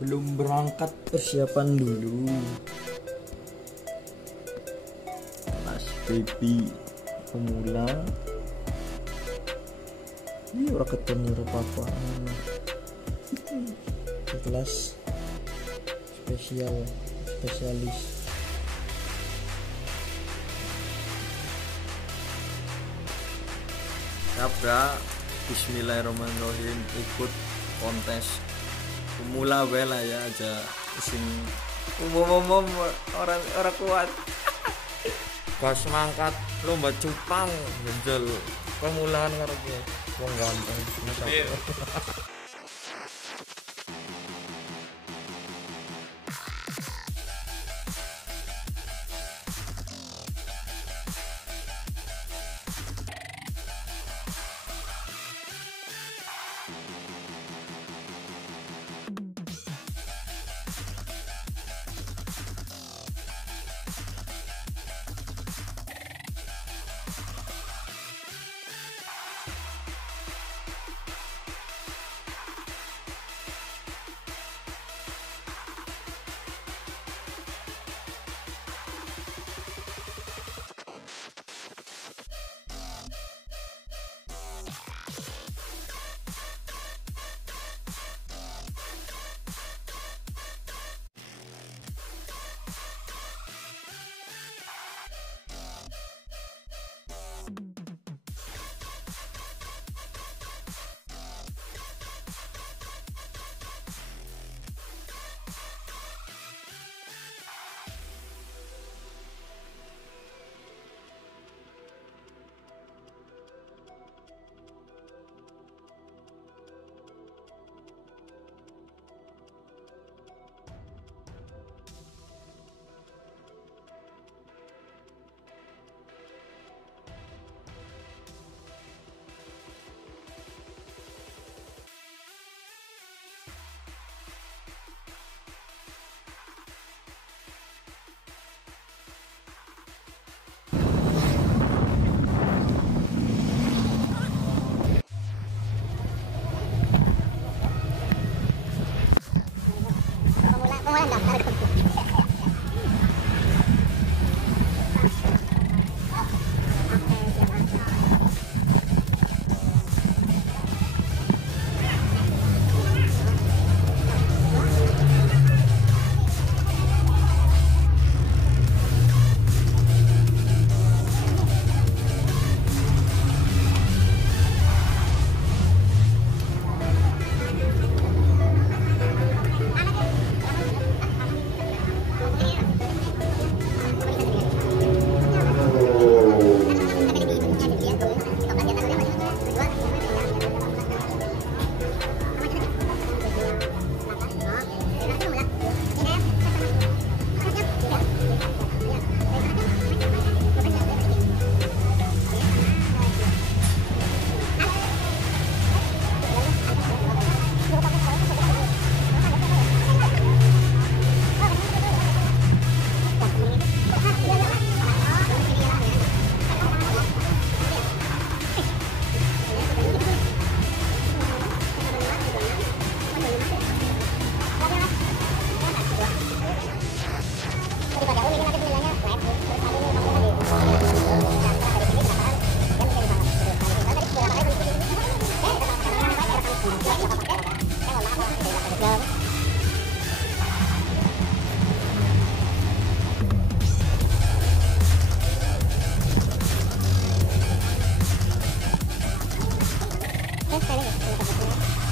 Sebelum berangkat persiapan dulu. Kelas baby pemula. Ini orang ketemu apa-apa. Kelas spesialis. Kabra, bismillahirrahmanirrahim, ikut kontes pemula bela ya aja sing umum orang kuat. Pas mangkat lomba cupang genjel permulaan karo wong gampang. Iya,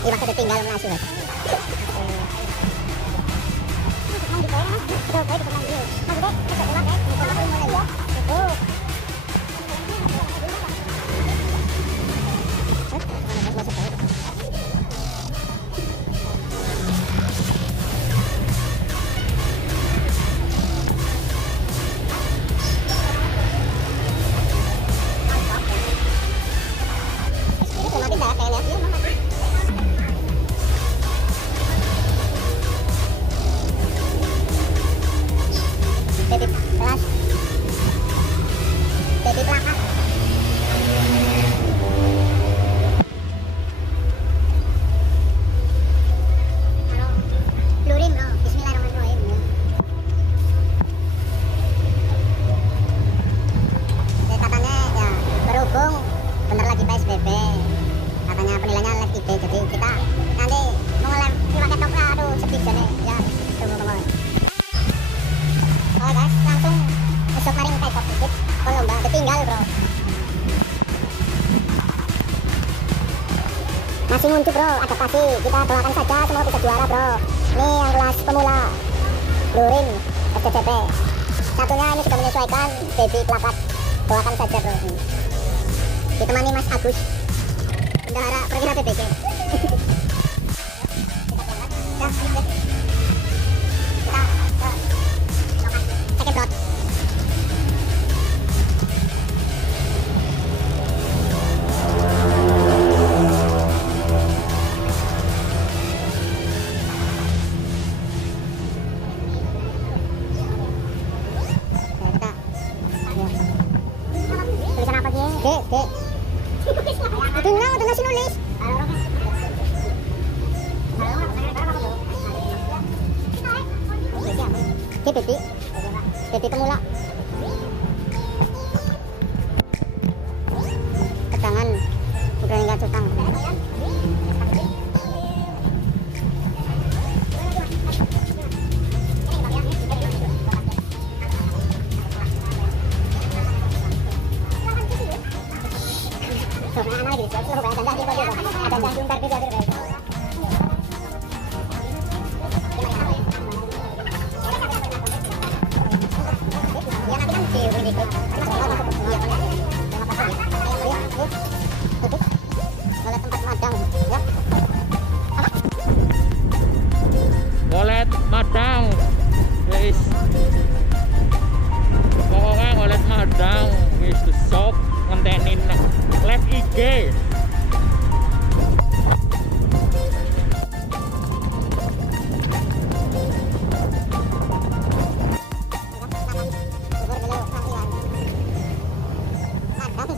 maksudnya tinggal langsung. Masih muncul bro, adaptasi. Kita doakan saja semua bisa juara bro. Ini yang kelas pemula, lurin SCCP. Satunya ini sudah menyesuaikan baby plakat. Doakan saja bro. Ditemani Mas Agus, bendahara perkira PBC. Itu udah ngasih nulis. Baby pemula. Ketangan, udah nggak cutang. Ngolet madang guys, pokoknya ngolet madang wis besok ngentenin live IG.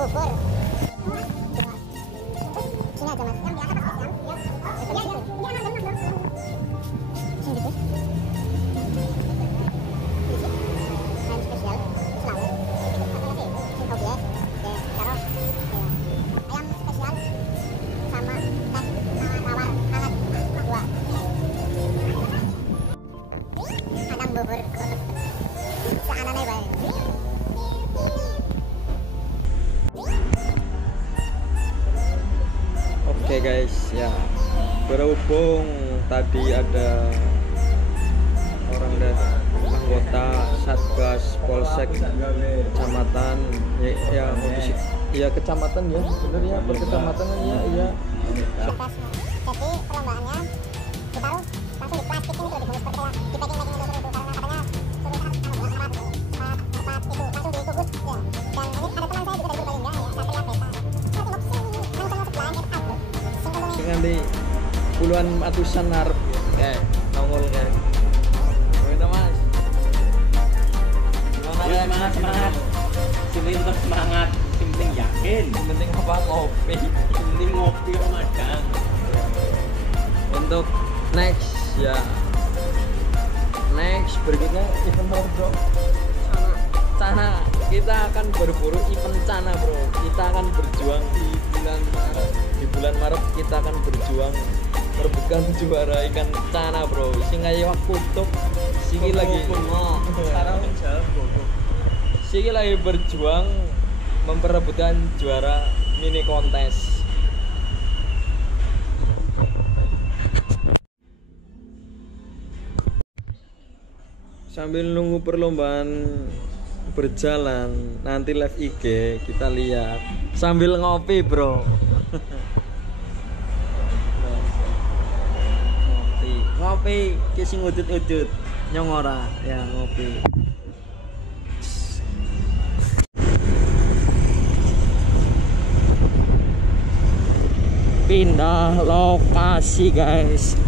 Bogor. Oke guys, ya berhubung tadi ada orang dari anggota Satgas Polsek Kecamatan ya kecamatan ya bener ya berkecamatan ya iya. Jadi perlombaannya ditaruh langsung di plastik ini sudah dibungkus seperti di packing itu karena katanya suruh langsung dikukus ya. Dan ini ada teman saya juga dari Purbalingga ya, Satria Beta. Nanti puluhan ratusan narap kayak nongol kayak minta mas Semangat sini tetap semangat, yang penting yakin, yang penting apa ngopi yang penting ngopi Ramadan. untuk next berikutnya event apa bro? Cana kita akan berburu event Cana bro, kita akan berjuang di bulan Maret kita akan berjuang merebutkan juara ikan Cana bro. Sing kaya waktu tutup siki lagi berjuang memperebutkan juara mini kontes. Sambil nunggu perlombaan berjalan, nanti live IG kita lihat sambil ngopi bro. Ngopi kising udut-udut nyong ora ya ngopi. Pindah lokasi guys.